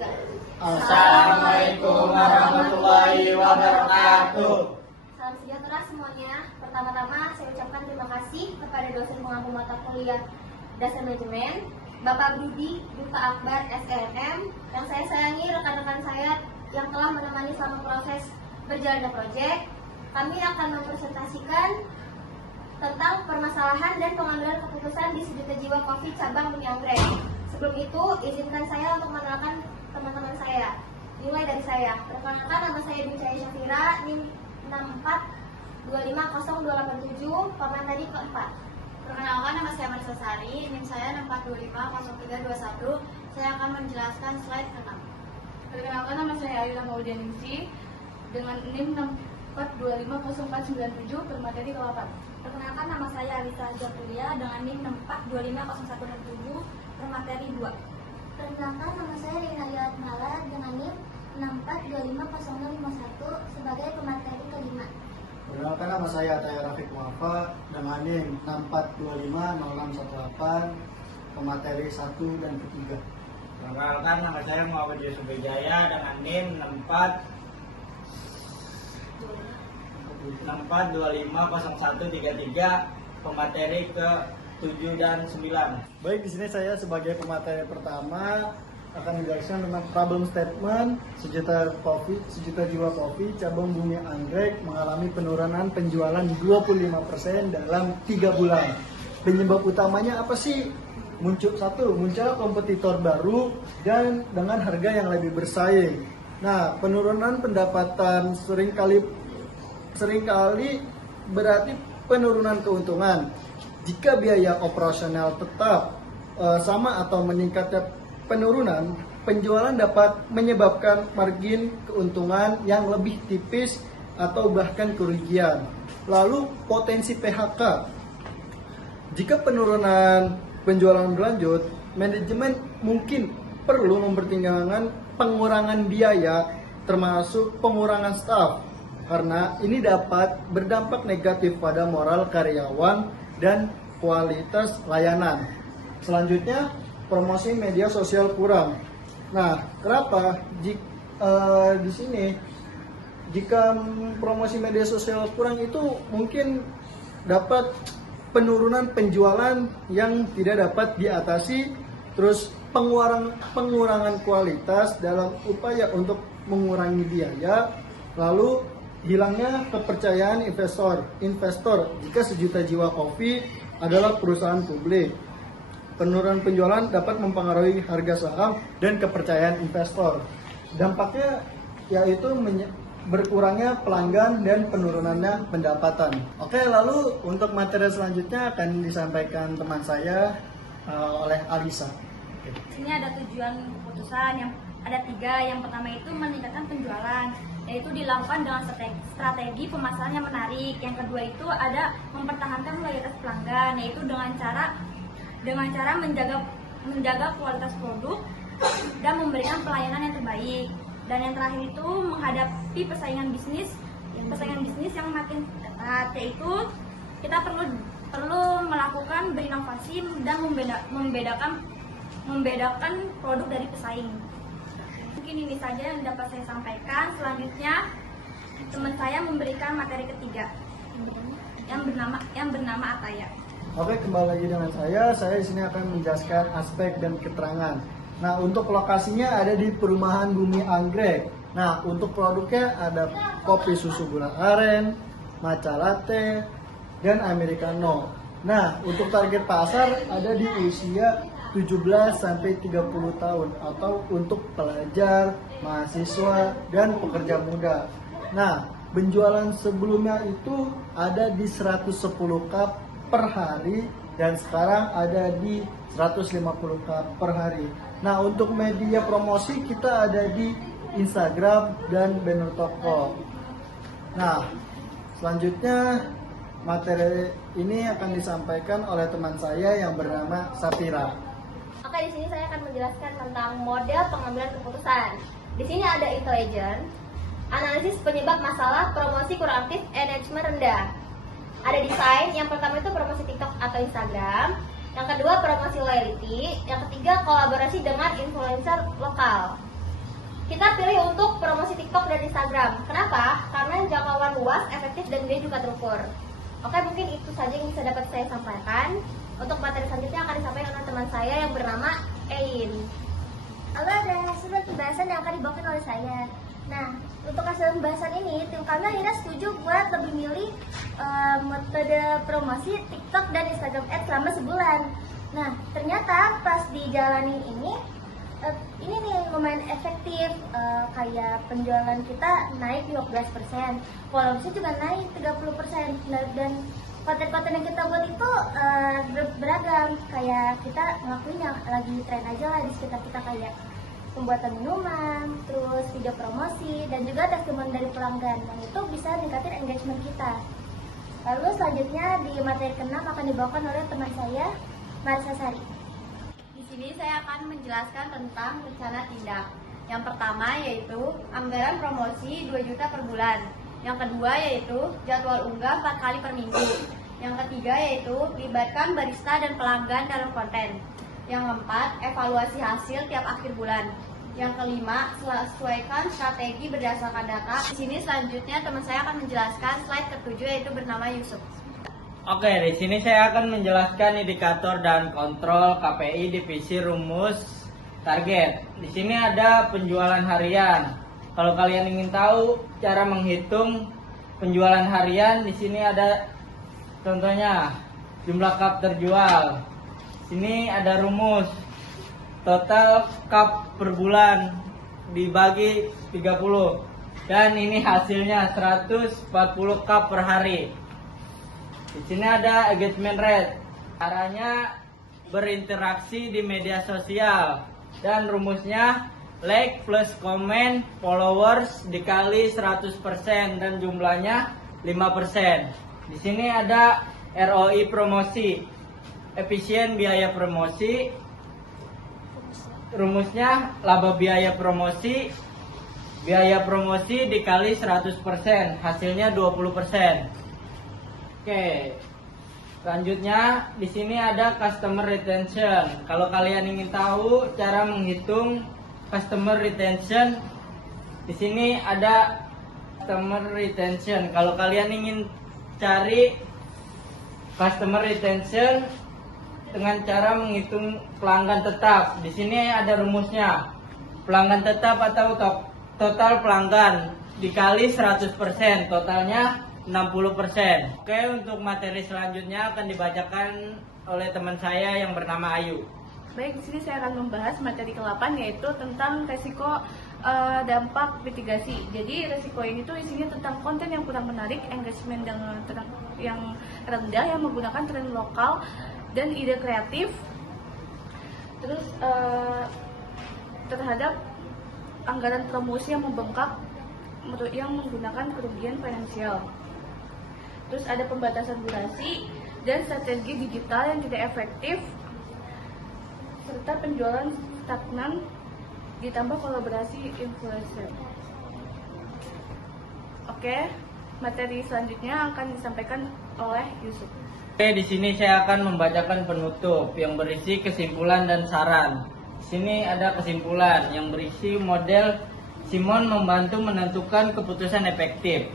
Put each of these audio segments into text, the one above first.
3. Assalamualaikum warahmatullahi wabarakatuh. Salam sejahtera semuanya. Pertama-tama saya ucapkan terima kasih kepada dosen pengampu mata kuliah Dasar Manajemen, Bapak Budi Duta Akbar SNM, yang saya sayangi rekan-rekan saya yang telah menemani selama proses berjalannya proyek. Kami akan mempresentasikan tentang permasalahan dan pengambilan keputusan di Sejuta Jiwa COVID cabang Bumi Anggrek. Sebelum itu, izinkan saya untuk mengenalkan teman-teman saya. Dimulai dari saya. Perkenalkan, nama saya Dwi Cahaya Syafira, NIM 6425087, pemateri keempat. Perkenalkan, nama saya Marisa Sari, NIM saya 6450321. Saya akan menjelaskan slide ke-6. Perkenalkan, nama saya Aila Maudianingsi dengan NIM 6425047, bermateri ke-8. Perkenalkan, nama saya Alisa Jatulia dengan NIM 642500167, bermateri 2. Perkenalkan, nama saya Rina Yatmala dengan NIM 6425051 sebagai pemateri ke-5. Perkenalkan, nama saya Ataya Rafiq Wafa dengan NIM 6450618, pemateri 1 dan ketiga. Perkenalkan, nama saya Muhammad Yusuf Wijaya dengan NIM 642500133, pemateri ke-7 dan 9. Baik, di sini saya sebagai pemateri pertama akan menjelaskan tentang problem statement Sejuta Jiwa Kopi cabang Bumi Anggrek mengalami penurunan penjualan 25% dalam 3 bulan. Penyebab utamanya apa sih? Muncul kompetitor baru dan dengan harga yang lebih bersaing. Nah, penurunan pendapatan seringkali berarti penurunan keuntungan. Jika biaya operasional tetap sama atau meningkatnya penurunan, penjualan dapat menyebabkan margin keuntungan yang lebih tipis atau bahkan kerugian. Lalu potensi PHK. Jika penurunan penjualan berlanjut, manajemen mungkin perlu mempertimbangkan pengurangan biaya termasuk pengurangan staf, karena ini dapat berdampak negatif pada moral karyawan dan kualitas layanan. Selanjutnya, promosi media sosial kurang. Nah, kenapa? Di sini jika promosi media sosial kurang itu mungkin dapat penurunan penjualan yang tidak dapat diatasi, terus pengurangan kualitas dalam upaya untuk mengurangi biaya, lalu hilangnya kepercayaan investor jika Sejuta Jiwa Kopi adalah perusahaan publik. Penurunan penjualan dapat mempengaruhi harga saham dan kepercayaan investor. Dampaknya yaitu berkurangnya pelanggan dan penurunannya pendapatan. Oke, lalu untuk materi selanjutnya akan disampaikan teman saya oleh Alisa. Ini ada tujuan keputusan yang ada 3. Yang pertama itu meningkatkan penjualan, yaitu dilakukan dengan strategi pemasaran yang menarik. Yang kedua itu ada mempertahankan loyalitas pelanggan, yaitu dengan cara menjaga kualitas produk dan memberikan pelayanan yang terbaik. Dan yang terakhir itu menghadapi persaingan bisnis yang makin ketat, yaitu kita perlu melakukan berinovasi dan membedakan produk dari pesaing. Mungkin ini saja yang dapat saya sampaikan. Selanjutnya teman saya memberikan materi ketiga yang bernama Ataya. Oke, kembali lagi dengan saya. Saya di sini akan menjelaskan aspek dan keterangan. Nah, untuk lokasinya ada di Perumahan Bumi Anggrek. Nah, untuk produknya ada kopi susu gula aren, matcha latte, dan americano. Nah, untuk target pasar ada di usia 17 sampai 30 tahun atau untuk pelajar, mahasiswa, dan pekerja muda. Nah, penjualan sebelumnya itu ada di 110 cup per hari dan sekarang ada di 150 cup per hari. Nah, untuk media promosi kita ada di Instagram dan banner toko. Nah, selanjutnya materi ini akan disampaikan oleh teman saya yang bernama Safira. Oke, di sini saya akan menjelaskan tentang model pengambilan keputusan. Di sini ada intelligence, analisis penyebab masalah, promosi kurang aktif, engagement rendah. Ada desain, yang pertama itu promosi TikTok atau Instagram. Yang kedua promosi loyalty, yang ketiga kolaborasi dengan influencer lokal. Kita pilih untuk promosi TikTok dan Instagram. Kenapa? Karena jangkauan luas, efektif, dan biaya juga terukur. Oke, mungkin itu saja yang bisa dapat saya sampaikan. Untuk materi selanjutnya akan disampaikan oleh teman saya yang bernama Ein. Halo, ada hasil pembahasan yang akan dibawakan oleh saya. Nah, untuk hasil pembahasan ini, tim kami akhirnya setuju buat lebih milih metode promosi TikTok dan Instagram Ads selama sebulan. Nah, ternyata pas dijalanin ini nih lumayan efektif, kayak penjualan kita naik 15%, followersnya juga naik 30%, dan konten-konten yang kita buat itu beragam, kayak kita ngelakuin yang lagi tren aja lah di sekitar kita, kayak pembuatan minuman, terus video promosi, dan juga testimoni dari pelanggan, dan itu bisa meningkatkan engagement kita. Lalu selanjutnya di materi ke-6 akan dibawakan oleh teman saya, Marisa Sari. Di sini saya akan menjelaskan tentang rencana tindak. Yang pertama yaitu anggaran promosi 2 juta per bulan. Yang kedua yaitu jadwal unggah 4 kali per minggu. Yang ketiga yaitu libatkan barista dan pelanggan dalam konten. Yang keempat, evaluasi hasil tiap akhir bulan. Yang kelima, sesuaikan strategi berdasarkan data. Di sini selanjutnya teman saya akan menjelaskan slide ke-7 yaitu bernama Yusuf. Oke, di sini saya akan menjelaskan indikator dan kontrol KPI divisi rumus target. Di sini ada penjualan harian. Kalau kalian ingin tahu cara menghitung penjualan harian, di sini ada contohnya jumlah cup terjual. Sini ada rumus total cup per bulan dibagi 30, dan ini hasilnya 140 cup per hari. Di sini ada engagement rate, caranya berinteraksi di media sosial, dan rumusnya like plus comment followers dikali 100% dan jumlahnya 5%. Di sini ada ROI promosi, efisien biaya promosi, rumusnya laba biaya promosi dikali 100%, hasilnya 20%. Oke, selanjutnya di sini ada customer retention. Kalau kalian ingin tahu cara menghitung customer retention, di sini ada customer retention. Kalau kalian ingin cari customer retention dengan cara menghitung pelanggan tetap, di sini ada rumusnya. Pelanggan tetap atau total pelanggan dikali 100%, totalnya 60%. Oke, untuk materi selanjutnya akan dibacakan oleh teman saya yang bernama Ayu. Baik, di sini saya akan membahas materi ke-8 yaitu tentang resiko dampak mitigasi. Jadi resiko ini tuh isinya tentang konten yang kurang menarik, engagement yang rendah, yang menggunakan tren lokal dan ide kreatif, terus terhadap anggaran promosi yang membengkak yang menggunakan kerugian finansial. Terus ada pembatasan durasi dan strategi digital yang tidak efektif, serta penjualan stagnan ditambah kolaborasi influencer. Oke, materi selanjutnya akan disampaikan oleh Yusuf. Oke, di sini saya akan membacakan penutup yang berisi kesimpulan dan saran. Di sini ada kesimpulan yang berisi model Simon membantu menentukan keputusan efektif.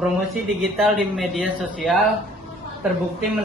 Promosi digital di media sosial terbukti